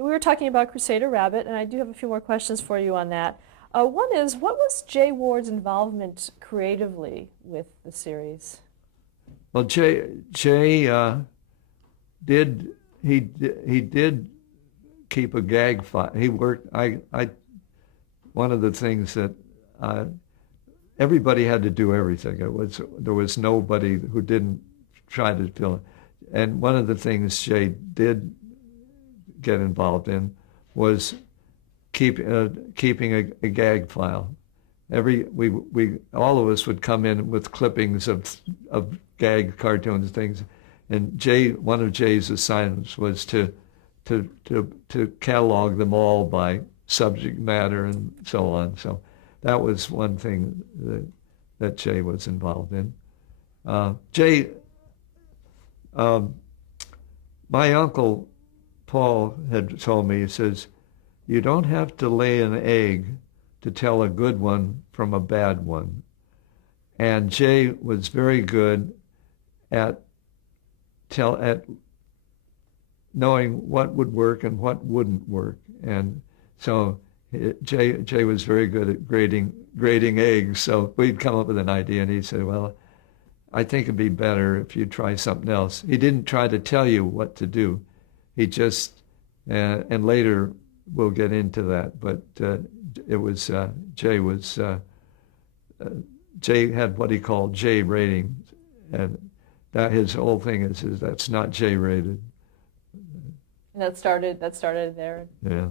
We were talking about Crusader Rabbit, and I do have a few more questions for you on that. One is, what was Jay Ward's involvement creatively with the series? Well, Jay did he did keep a gag file. He worked. I one of the things that uh, everybody had to do everything. There was nobody who didn't try to fill it. And one of the things Jay did get involved in was keeping a gag file. We all of us would come in with clippings of gag cartoons things, and one of Jay's assignments was to catalog them all by subject matter and so on. So that was one thing that Jay was involved in. Jay, um, my uncle Paul had told me, he says, you don't have to lay an egg to tell a good one from a bad one. And Jay was very good at at knowing what would work and what wouldn't work. And so Jay was very good at grading eggs. So we'd come up with an idea, and he said, "Well, I think it'd be better if you try something else." He didn't try to tell you what to do. He just and later we'll get into that. But it was Jay had what he called J rating, and that his whole thing is that's not J rated. And that started there. Yeah.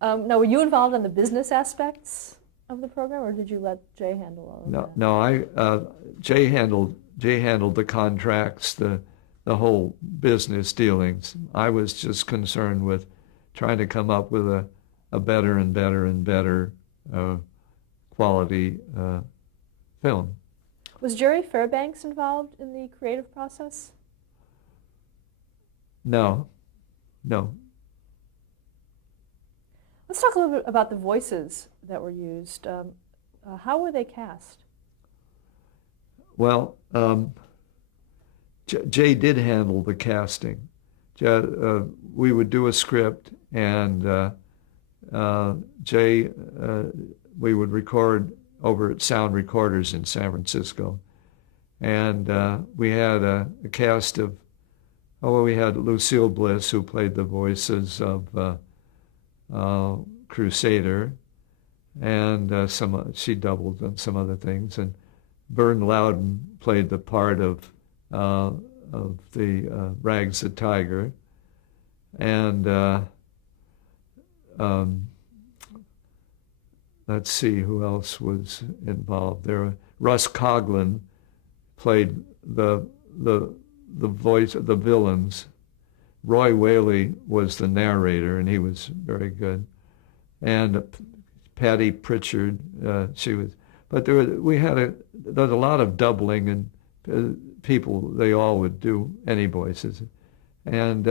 Now, were you involved in the business aspects of the program, or did you let Jay handle all of that? No. Jay handled the contracts, the whole business dealings. I was just concerned with trying to come up with a better and better and better quality film. Was Jerry Fairbanks involved in the creative process? No, no. Let's talk a little bit about the voices that were used. How were they cast? Well, Jay did handle the casting. We would do a script, and Jay, we would record over at Sound Recorders in San Francisco. And we had a cast of, we had Lucille Bliss, who played the voices of Crusader, and she doubled on some other things. And Vern Loudon played the part of the Rags the Tiger. And let's see who else was involved there. Russ Coughlin played the voice of the villains. Roy Whaley was the narrator, and he was very good. And Patty Pritchard, she was. But there was a lot of doubling, and people, they all would do any voices, and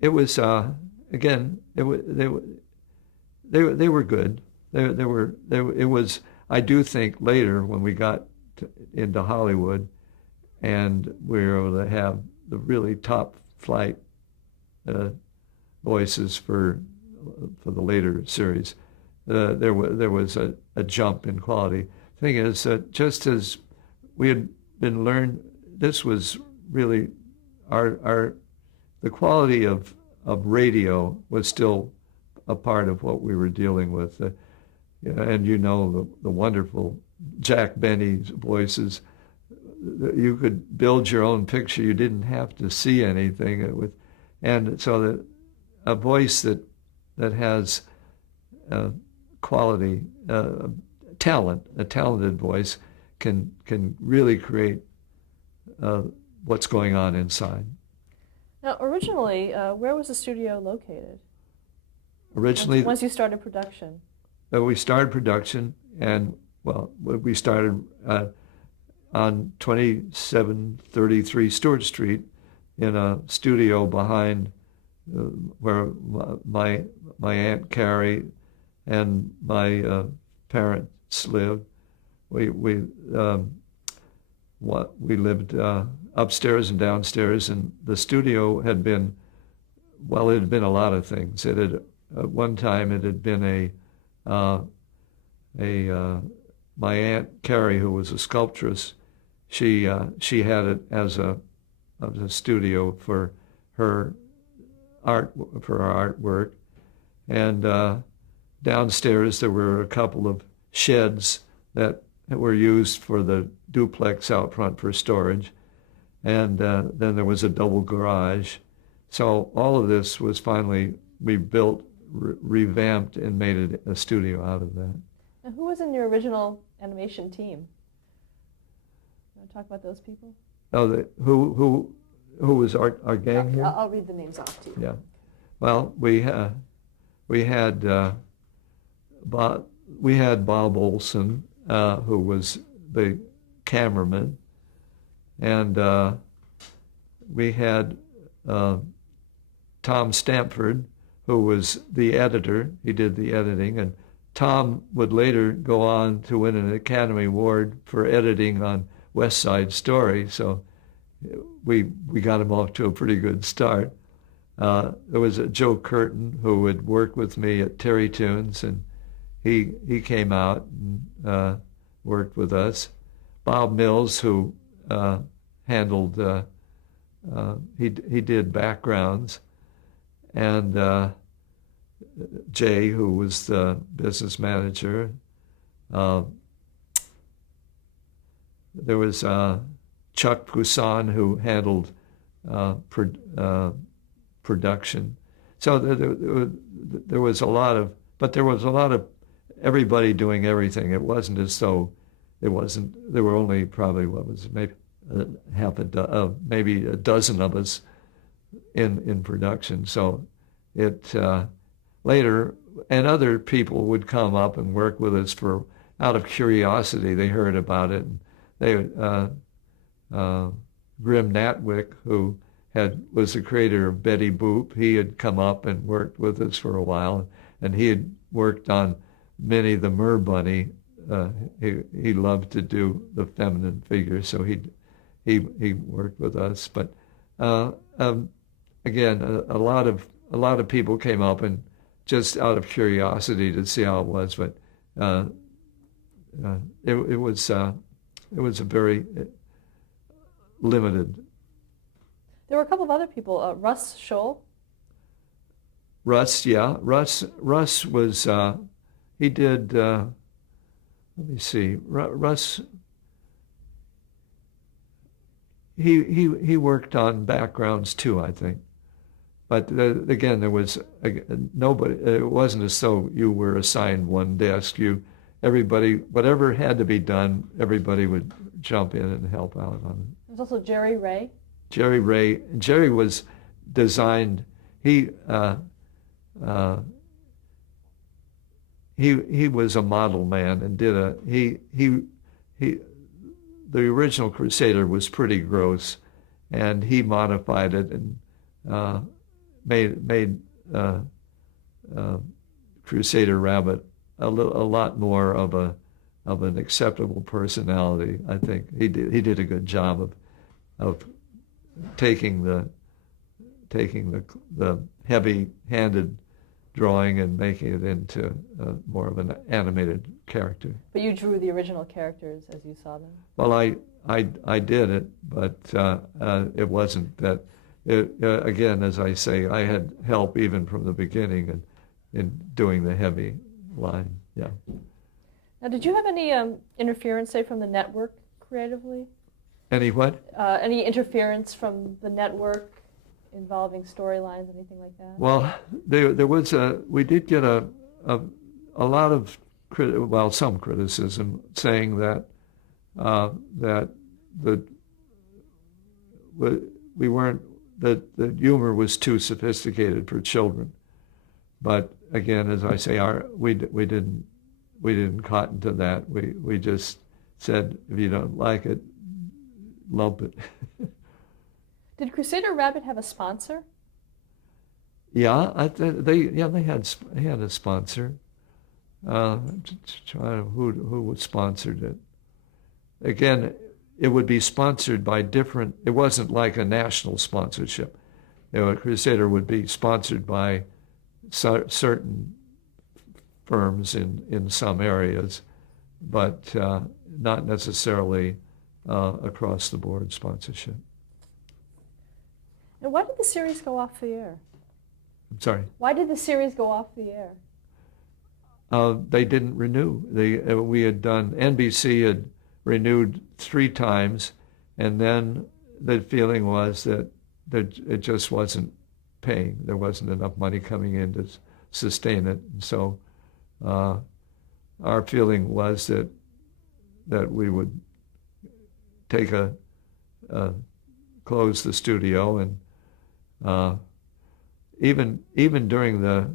it was again, they were good. It was. I do think later when we got into Hollywood, and we were able to have the really top flight voices for the later series, there was a jump in quality. The thing is that just as we had been learned, this was really the quality of radio was still a part of what we were dealing with. And the wonderful Jack Benny's voices. You could build your own picture. You didn't have to see anything. And so a voice that has quality, talent, a talented voice can really create what's going on inside. Now, originally, where was the studio located? Originally, once you started production. We started production, and we started on 2733 Stewart Street in a studio behind where my Aunt Carrie and my parents lived. We we lived upstairs and downstairs, and the studio had been, well, it had been a lot of things. It had at one time it had been my Aunt Carrie, who was a sculptress, she had it as a studio for her artwork, and downstairs there were a couple of sheds that were used for the duplex out front for storage, and then there was a double garage. So all of this was finally rebuilt, revamped, and made it a studio out of that. Now, who was in your original animation team? You want to talk about those people? Oh, who was our gang here? I'll read the names off to you. Yeah. Well, we had Bob Olson, who was the cameraman, and we had Tom Stamford, who was the editor. He did the editing, and Tom would later go on to win an Academy Award for editing on West Side Story, so we got him off to a pretty good start. There was Joe Curtin, who had worked with me at Terry Toons, and he came out and worked with us. Bob Mills, who handled, he did backgrounds, and Jay, who was the business manager. There was Chuck Poussin, who handled production. So there was a lot of, but there was a lot of everybody doing everything. It wasn't as though there were only probably, what was it, maybe maybe a dozen of us in production. So it later, and other people would come up and work with us out of curiosity. They heard about it. And Grim Natwick, who was the creator of Betty Boop, he had come up and worked with us for a while, and he had worked on Minnie the Mer Bunny. He loved to do the feminine figure, so he worked with us. But again, a lot of people came up and just out of curiosity to see how it was, but it was a very limited. There were a couple of other people. Russ Scholl. Russ, yeah. Russ was, he did, let me see, Russ, he worked on backgrounds too, I think. But again, there was nobody, it wasn't as though you were assigned one desk. Everybody, whatever had to be done, everybody would jump in and help out on it. There's also Jerry Ray. Jerry was designed. He was a model man and the original Crusader was pretty gross, and he modified it and made Crusader Rabbit a lot more of an acceptable personality. I think he did a good job of taking the heavy-handed drawing and making it into more of an animated character. But you drew the original characters as you saw them? Well, I did it, but it wasn't that. Again, as I say, I had help even from the beginning in doing the heavy line. Yeah. Now, did you have any interference, say, from the network creatively? Any what? Any interference from the network involving storylines, anything like that? Well, there was we did get a lot of some criticism saying that the humor was too sophisticated for children. But again, as I say, we didn't cotton to that. We just said, if you don't like it, lump it. Did Crusader Rabbit have a sponsor? Yeah, they had a sponsor. Who sponsored it? Again, it would be sponsored by different. It wasn't like a national sponsorship. Crusader would be sponsored by certain firms in some areas, but not necessarily across the board sponsorship. And why did the series go off the air? I'm sorry. Why did the series go off the air? They didn't renew. We had done, NBC had renewed 3 times, and then the feeling was that it just wasn't paying. There wasn't enough money coming in to sustain it. And so our feeling was that we would take close the studio, and even during the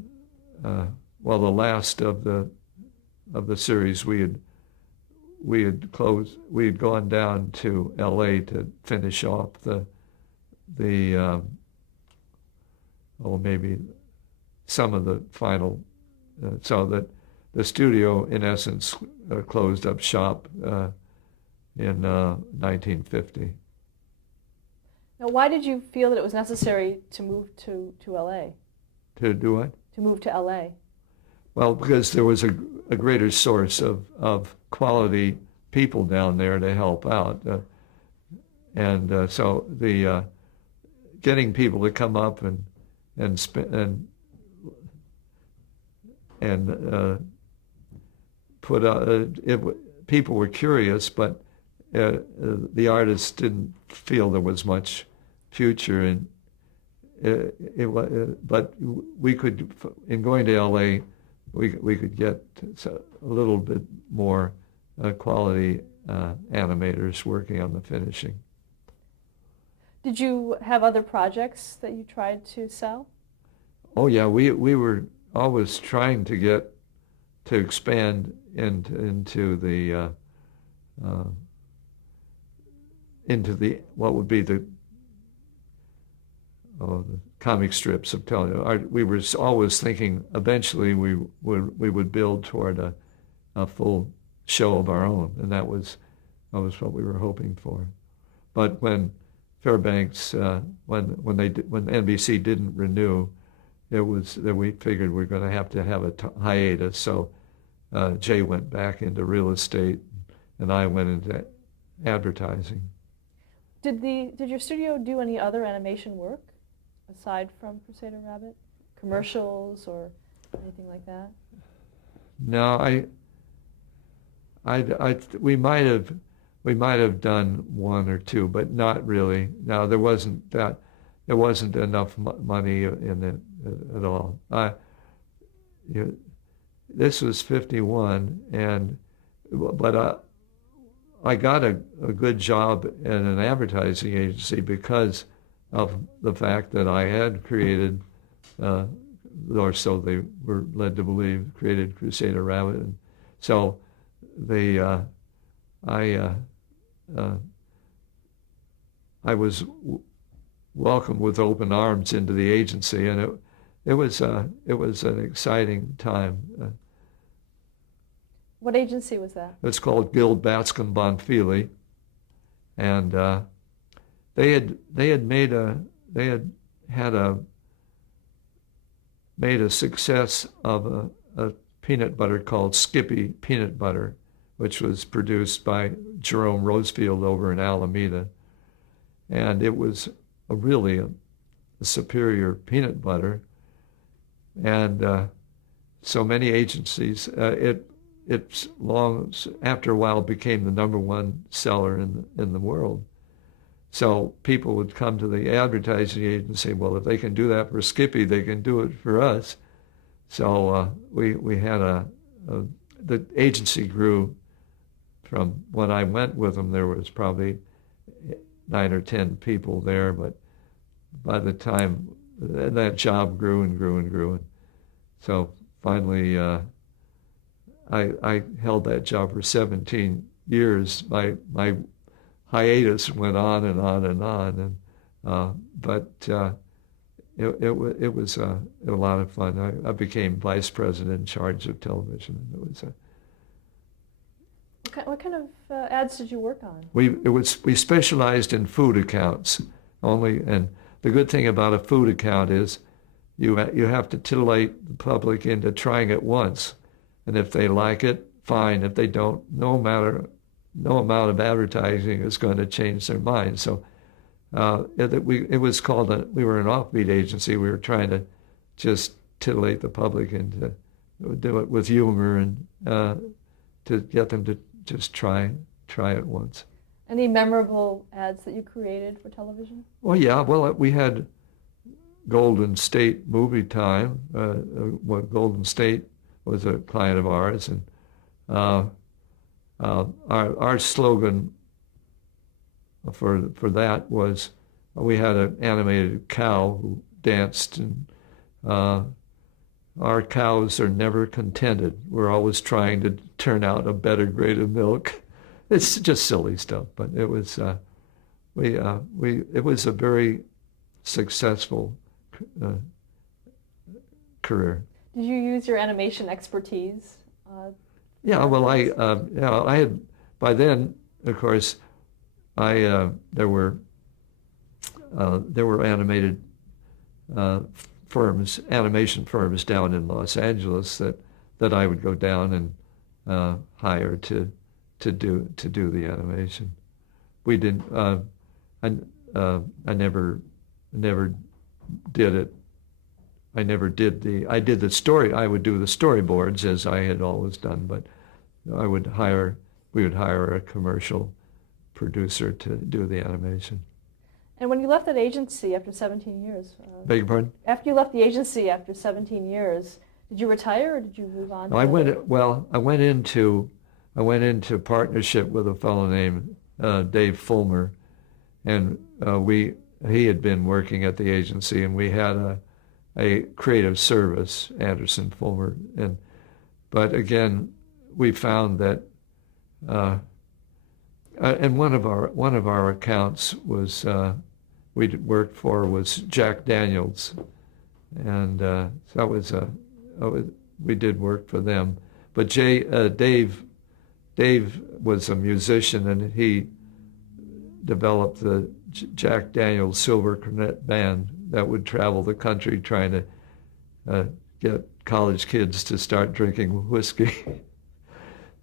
last of the series, we had gone down to L.A. to finish off maybe some of the final, so that the studio in essence closed up shop in 1950. Now, why did you feel that it was necessary to move to L.A.? To do what? To move to L.A. Well, because there was a greater source of quality people down there to help out, and so the getting people to come up and put people were curious, but the artists didn't feel there was much future in it. But we could, in going to LA, we could get a little bit more quality animators working on the finishing. Did you have other projects that you tried to sell? Oh yeah, we were always trying to expand into the what would be the comic strips of television. We were always thinking eventually we would build toward a full show of our own, and that was what we were hoping for. But when Fairbanks, when NBC didn't renew, it was that we figured we're going to have a hiatus. So Jay went back into real estate, and I went into advertising. Did your studio do any other animation work aside from Crusader Rabbit? Commercials or anything like that? No, we might have done 1 or 2, but not really. No, there wasn't enough money in it at all. This was 51, but I got a good job in an advertising agency because of the fact that I had created, or so they were led to believe, created Crusader Rabbit. And so I was welcomed with open arms into the agency, and it was an exciting time. What agency was that? It's called Guild Bascom Bonfili, and they had made a success of a peanut butter called Skippy Peanut Butter, which was produced by Jerome Rosefield over in Alameda, and it was really a superior peanut butter, and so many agencies. It's long after a while became the #1 seller in the world. So people would come to the advertising agency and say, well, if they can do that for Skippy, they can do it for us. So we had the agency grew from when I went with them. There was probably 9 or 10 people there, but by the time that job grew and grew and grew, and so finally I held that job for 17 years. My hiatus went on and on and on, but it was a lot of fun. I became vice president in charge of television. What kind of ads did you work on? We specialized in food accounts only, and the good thing about a food account is you have to titillate the public into trying it once, and if they like it, fine. If they don't, no amount of advertising is going to change their mind. So it was called we were an offbeat agency. We were trying to just titillate the public and do it with humor and to get them to just try it once. Any memorable ads that you created for television? Well, yeah. Well, we had Golden State Movie Time. Golden State was a client of ours, and our slogan for that was we had an animated cow who danced, and our cows are never contented. We're always trying to turn out a better grade of milk. It's just silly stuff, but it was it was a very successful career. Did you use your animation expertise? Yeah, well, I had by then, of course, there were animated animation firms down in Los Angeles that I would go down and hire to do the animation. We didn't. I never did it. I did the story. I would do the storyboards as I had always done, but we would hire a commercial producer to do the animation. And when you left that agency after 17 years, Beg your pardon? after you left the agency after 17 years, did you retire or did you move on? No, I went into partnership with a fellow named Dave Fulmer, and he had been working at the agency, and we had a creative service, Anderson Fulmer, but again, we found that, and one of our accounts was we worked for was Jack Daniels, and so we did work for them. But Dave was a musician, and he developed the Jack Daniels Silver Cornet Band that would travel the country trying to get college kids to start drinking whiskey.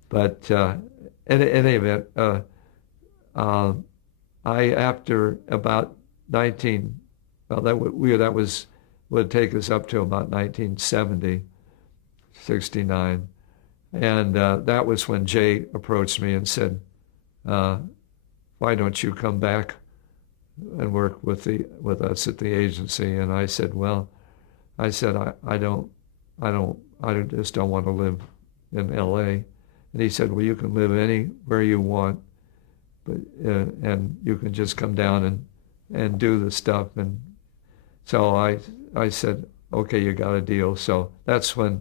But in any event, after about 19, well, that would take us up to about 1970, 69. And that was when Jay approached me and said, why don't you come back and work with us at the agency? And I said, I just don't want to live in LA. And he said, well, you can live anywhere you want, but and you can just come down and do the stuff. And so I said, okay, you got a deal. So that's when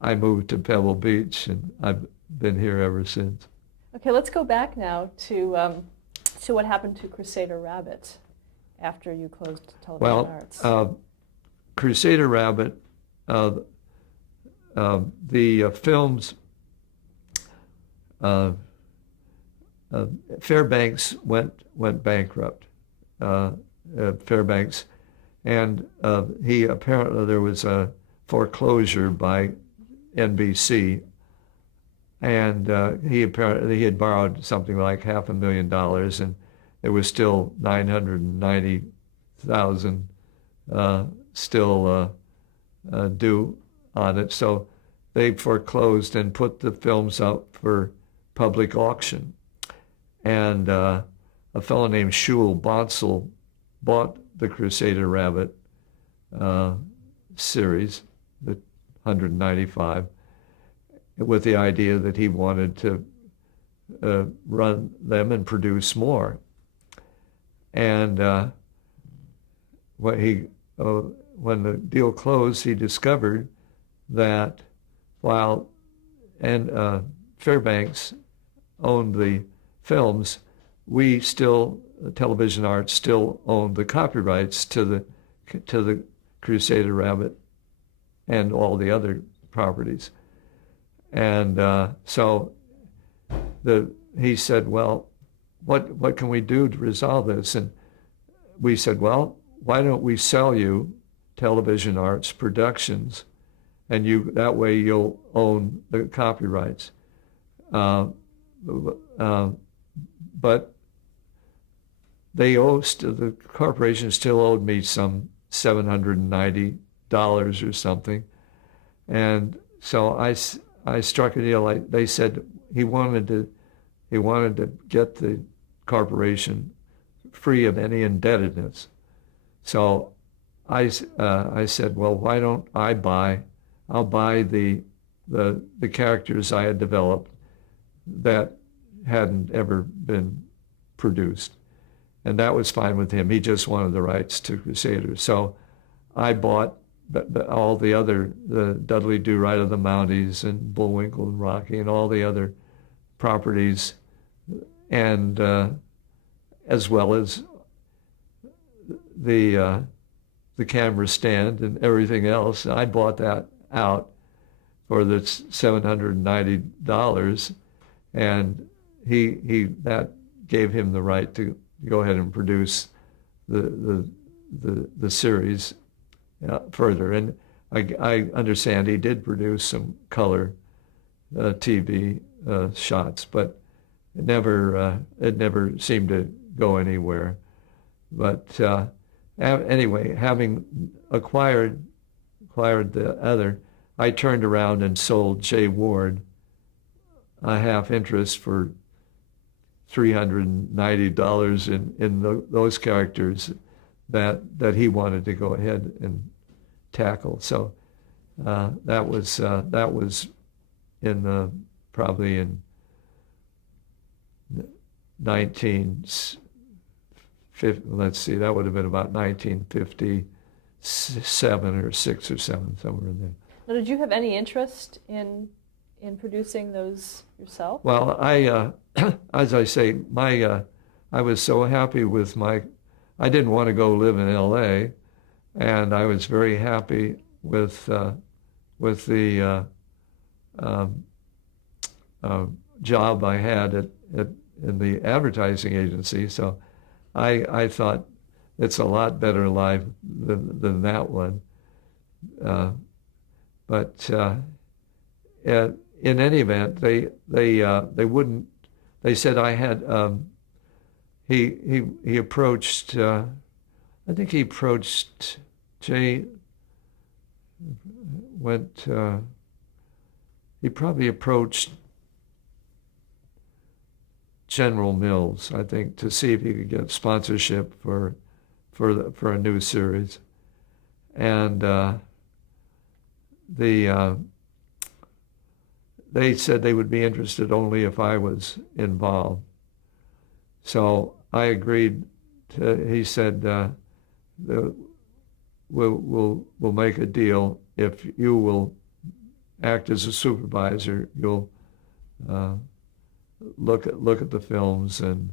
I moved to Pebble Beach, and I've been here ever since. Okay, let's go back now to what happened to Crusader Rabbit after you closed Television Arts. Crusader Rabbit, the films, Fairbanks went bankrupt. Fairbanks, and apparently there was a foreclosure by NBC, and he had borrowed something like $500,000, and there was still $990,000 still due on it. So they foreclosed and put the films up for public auction. And a fellow named Shul Bonsall bought the Crusader Rabbit series, the 195, with the idea that he wanted to run them and produce more. And when the deal closed, he discovered that while Fairbanks owned the films, Television Arts still owned the copyrights to the Crusader Rabbit and all the other properties. And so he said, well, what can we do to resolve this? And we said, well, why don't we sell you Television Arts Productions, and that way you'll own the copyrights. But the corporation still owed me some $790 or something, and so I struck a deal. They said he wanted to get the corporation free of any indebtedness. So I said, well, why don't I'll buy the characters I had developed that hadn't ever been produced. And that was fine with him. He just wanted the rights to Crusaders. So I bought all the Dudley Do-Right of the Mounties and Bullwinkle and Rocky and all the other properties, and as well as the camera stand and everything else. I bought that out for the $790, and that gave him the right to go ahead and produce the series further. And I understand he did produce some color TV shots, but it never seemed to go anywhere. But anyway, having acquired the other, I turned around and sold Jay Ward a half interest for $390 in those characters that he wanted to go ahead and tackle. So that was probably in 1950. Let's see, that would have been about 1957 or 6 or 7, somewhere in there. Now, did you have any interest in producing those yourself? Well, as I say, I was so happy with I didn't want to go live in L.A., and I was very happy with the job I had in the advertising agency. So I thought it's a lot better life than that one. But in any event, they wouldn't. They said I had. He approached. I think he approached Jay. He probably approached General Mills, I think, to see if he could get sponsorship for a new series, and they said they would be interested only if I was involved. So I agreed. He said, "We'll make a deal if you will act as a supervisor. You'll look at the films and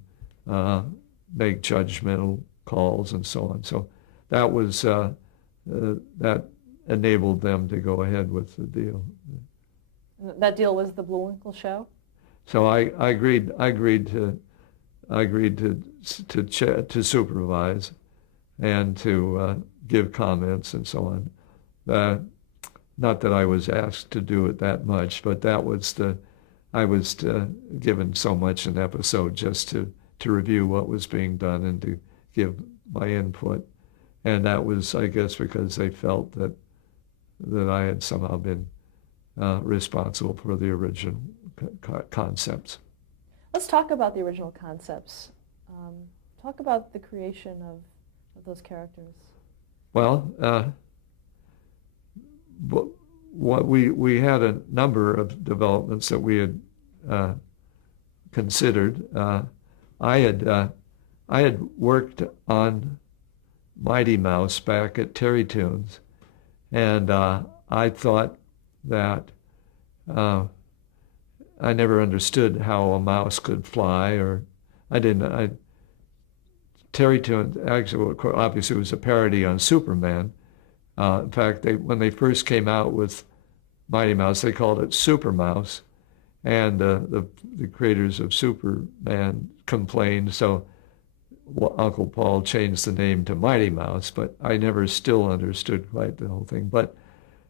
make judgmental calls and so on." So that was that enabled them to go ahead with the deal. That deal was the Bullwinkle show? So I agreed to supervise and to give comments and so on. Not that I was asked to do it that much, but I was given so much an episode just to review what was being done and to give my input. And that was, I guess, because they felt that I had somehow been responsible for the original concepts. Let's talk about the original concepts. Talk about the creation of those characters. Well, what we had a number of developments that we had considered. I had worked on Mighty Mouse back at Terry Toons, and I thought that I never understood how a mouse could fly, or I didn't. Terry Toons actually, obviously, was a parody on Superman. In fact, when they first came out with Mighty Mouse, they called it Super Mouse, and the creators of Superman complained, so Uncle Paul changed the name to Mighty Mouse, but I never still understood quite the whole thing. But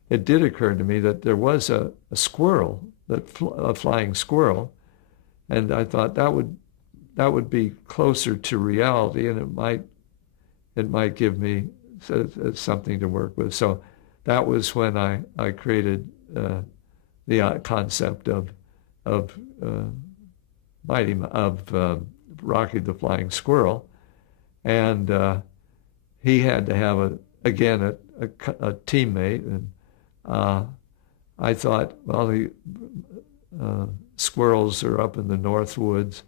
it did occur to me that there was a squirrel, a flying squirrel, and I thought that would be closer to reality, and it might give me something to work with. So that was when I created the concept of Rocky the Flying Squirrel, and he had to have a teammate, and I thought, well, the squirrels are up in the North Woods.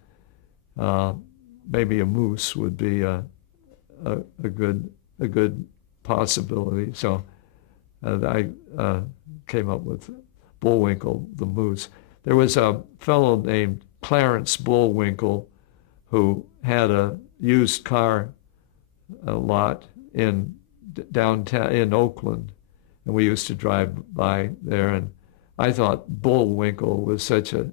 Maybe a moose would be a good possibility. So I came up with Bullwinkle the moose. There was a fellow named Clarence Bullwinkle who had a used car lot in downtown in Oakland, and we used to drive by there, and I thought Bullwinkle was such a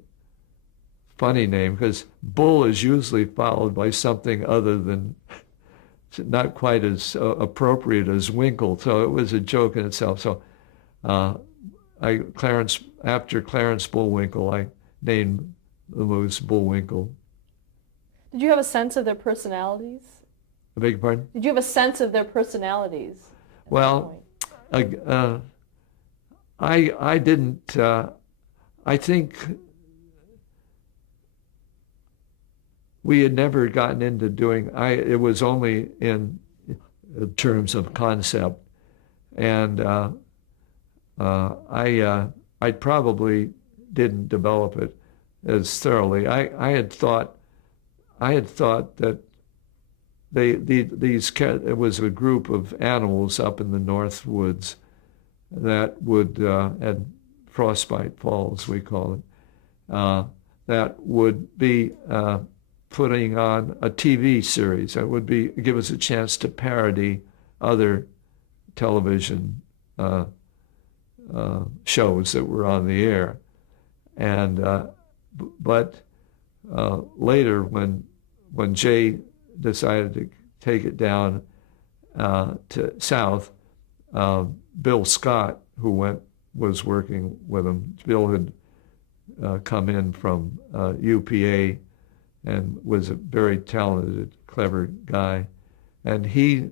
funny name because bull is usually followed by something other than, not quite as appropriate as winkle, so it was a joke in itself. So after Clarence Bullwinkle, I named the moose Bullwinkle. Did you have a sense of their personalities? I beg your pardon? Did you have a sense of their personalities? Well, I didn't. I think we had never gotten into doing. It was only in terms of concept, and I probably didn't develop it as thoroughly. I had thought that it was a group of animals up in the North Woods that would, at Frostbite Falls, we call it, that would be putting on a TV series that would give us a chance to parody other television shows that were on the air. And but later, when Jay decided to take it down to South, Bill Scott, who was working with him. Bill had come in from UPA and was a very talented, clever guy, and he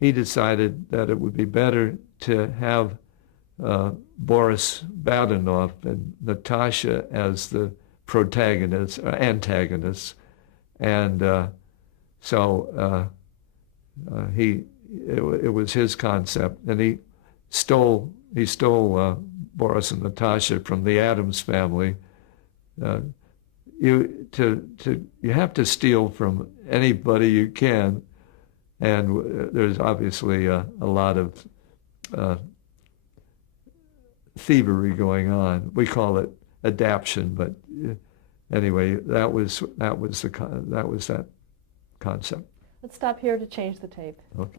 decided that it would be better to have Boris Badenov and Natasha as the antagonists, and so it was his concept, and he stole Boris and Natasha from the Addams Family. You have to steal from anybody you can, and there's obviously a lot of thievery going on. We call it adaption, but anyway, that was that concept. Let's stop here to change the tape. Okay.